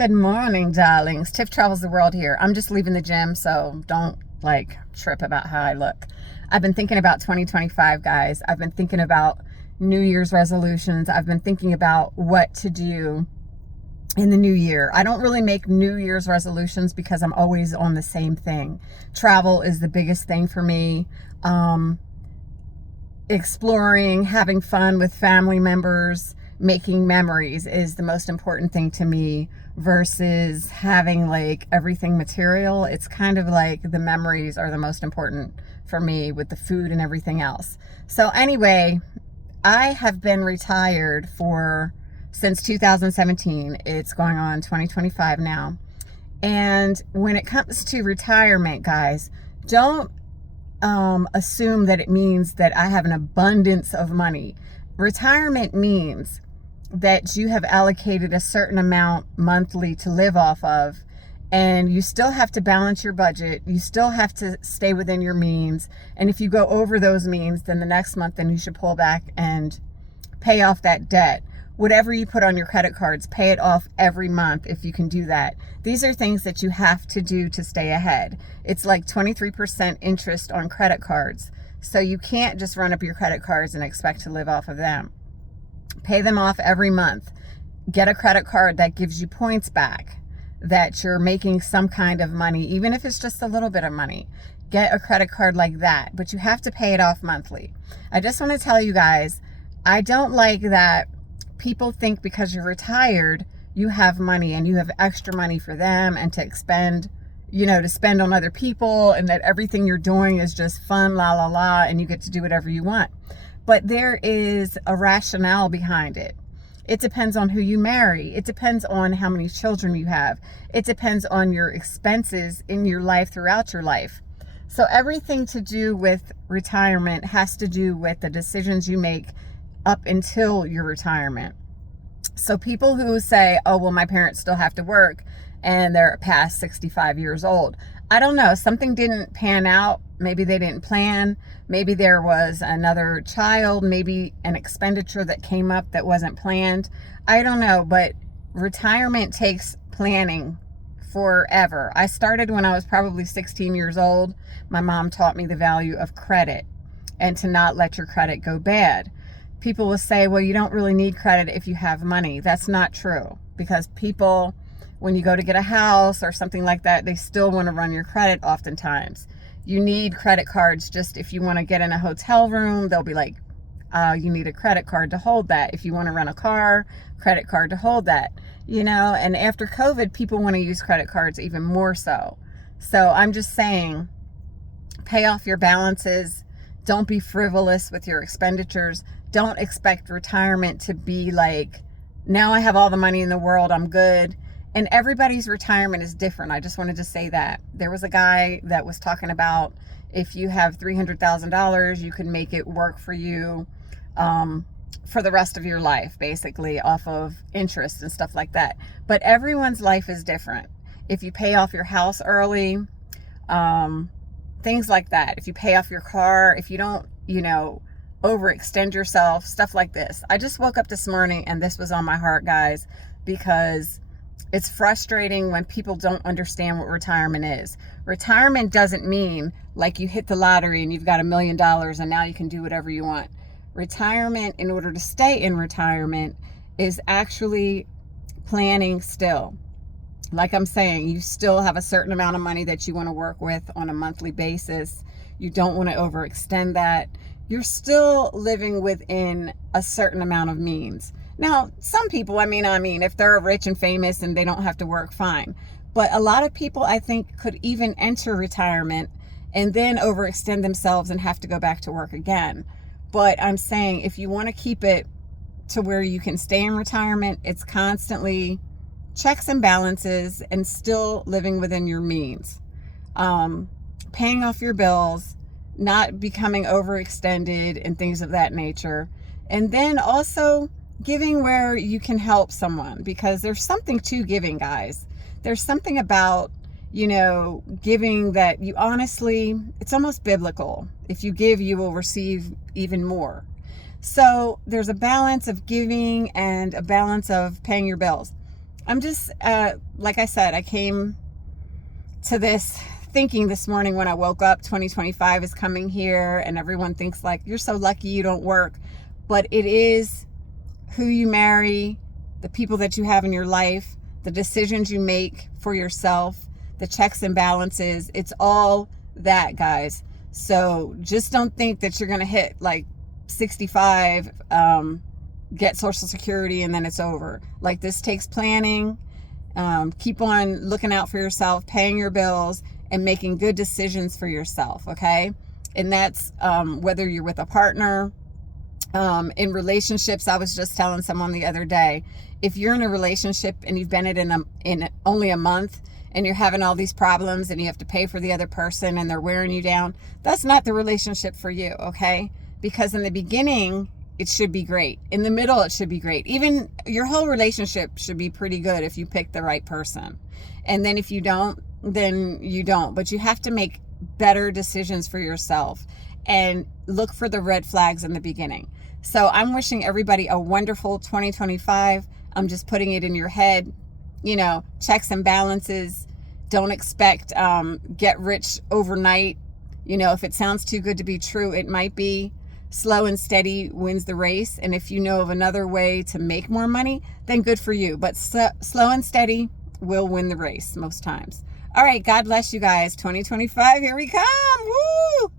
Good morning, darlings. Tiff travels the world here. I'm just leaving the gym, so don't trip about how I look. I've been thinking about 2025, guys. I've been thinking about New Year's resolutions. I've been thinking about what to do in the new year. I don't really make New Year's resolutions because I'm always on the same thing. Travel is the biggest thing for me. Exploring, having fun with family members, making memories is the most important thing to me versus having everything material. It's kind of like the memories are the most important for me with the food and everything else. So anyway, I have been retired since 2017. It's going on 2025 now. And when it comes to retirement, guys, don't assume that it means that I have an abundance of money. Retirement means that you have allocated a certain amount monthly to live off of, and you still have to balance your budget. You still have to stay within your means. And if you go over those means, then the next month, then you should pull back and pay off that debt. Whatever you put on your credit cards, pay it off every month if you can do that. These are things that you have to do to stay ahead. It's like 23% interest on credit cards. So you can't just run up your credit cards and expect to live off of them. Pay them off every month. Get a credit card that gives you points back, that you're making some kind of money, even if it's just a little bit of money. Get a credit card like that, but you have to pay it off monthly. I just want to tell you guys, I don't like that people think because you're retired, you have money and you have extra money for them and to expend, to spend on other people, and that everything you're doing is just fun, la, la, la, and you get to do whatever you want. But there is a rationale behind it. It depends on who you marry. It depends on how many children you have. It depends on your expenses in your life throughout your life. So everything to do with retirement has to do with the decisions you make up until your retirement. So people who say, oh, well, my parents still have to work and they're past 65 years old. I don't know. Something didn't pan out. Maybe they didn't plan. Maybe there was another child, maybe an expenditure that came up that wasn't planned. I don't know, but retirement takes planning forever. I started when I was probably 16 years old. My mom taught me the value of credit and to not let your credit go bad. People will say, well, you don't really need credit if you have money. That's not true, because people, when you go to get a house or something like that, they still want to run your credit oftentimes. You need credit cards just if you want to get in a hotel room, they'll be like, you need a credit card to hold that. If you want to rent a car, credit card to hold that, and after COVID, people want to use credit cards even more so. So I'm just saying, pay off your balances. Don't be frivolous with your expenditures. Don't expect retirement to be like, now I have all the money in the world, I'm good. And everybody's retirement is different. I just wanted to say that. There was a guy that was talking about if you have $300,000, you can make it work for you for the rest of your life, basically, off of interest and stuff like that. But everyone's life is different. If you pay off your house early, things like that. If you pay off your car, if you don't, overextend yourself, stuff like this. I just woke up this morning and this was on my heart, guys, because it's frustrating when people don't understand what retirement is. Retirement doesn't mean like you hit the lottery and you've got $1 million and now you can do whatever you want. Retirement, in order to stay in retirement, is actually planning still. Like I'm saying, you still have a certain amount of money that you want to work with on a monthly basis. You don't want to overextend that. You're still living within a certain amount of means. Now, some people, I mean, if they're rich and famous and they don't have to work, fine. But a lot of people, I think, could even enter retirement and then overextend themselves and have to go back to work again. But I'm saying, if you want to keep it to where you can stay in retirement, it's constantly checks and balances and still living within your means. Paying off your bills, not becoming overextended and things of that nature. And then also giving where you can help someone, because there's something to giving, guys. There's something about, giving that you honestly, it's almost biblical. If you give, you will receive even more. So there's a balance of giving and a balance of paying your bills. I'm just, like I said, I came to this thinking this morning when I woke up, 2025 is coming here, and everyone thinks like, you're so lucky you don't work. But it is who you marry, the people that you have in your life, the decisions you make for yourself, the checks and balances. It's all that, guys. So just don't think that you're going to hit like 65, get Social Security, and then it's over. Like, this takes planning. Keep on looking out for yourself, paying your bills, and making good decisions for yourself, okay? And that's whether you're with a partner, in relationships. I was just telling someone the other day, if you're in a relationship and you've been in only a month and you're having all these problems and you have to pay for the other person and they're wearing you down, that's not the relationship for you, okay? Because in the beginning, it should be great. In the middle, it should be great. Even your whole relationship should be pretty good if you pick the right person. And then if you don't, then you don't. But you have to make better decisions for yourself and look for the red flags in the beginning. So I'm wishing everybody a wonderful 2025. I'm just putting it in your head, checks and balances. Don't expect get rich overnight. If it sounds too good to be true, it might be. Slow and steady wins the race. And if you know of another way to make more money, then good for you. But slow and steady will win the race most times. All right. God bless you guys. 2025, here we come. Woo!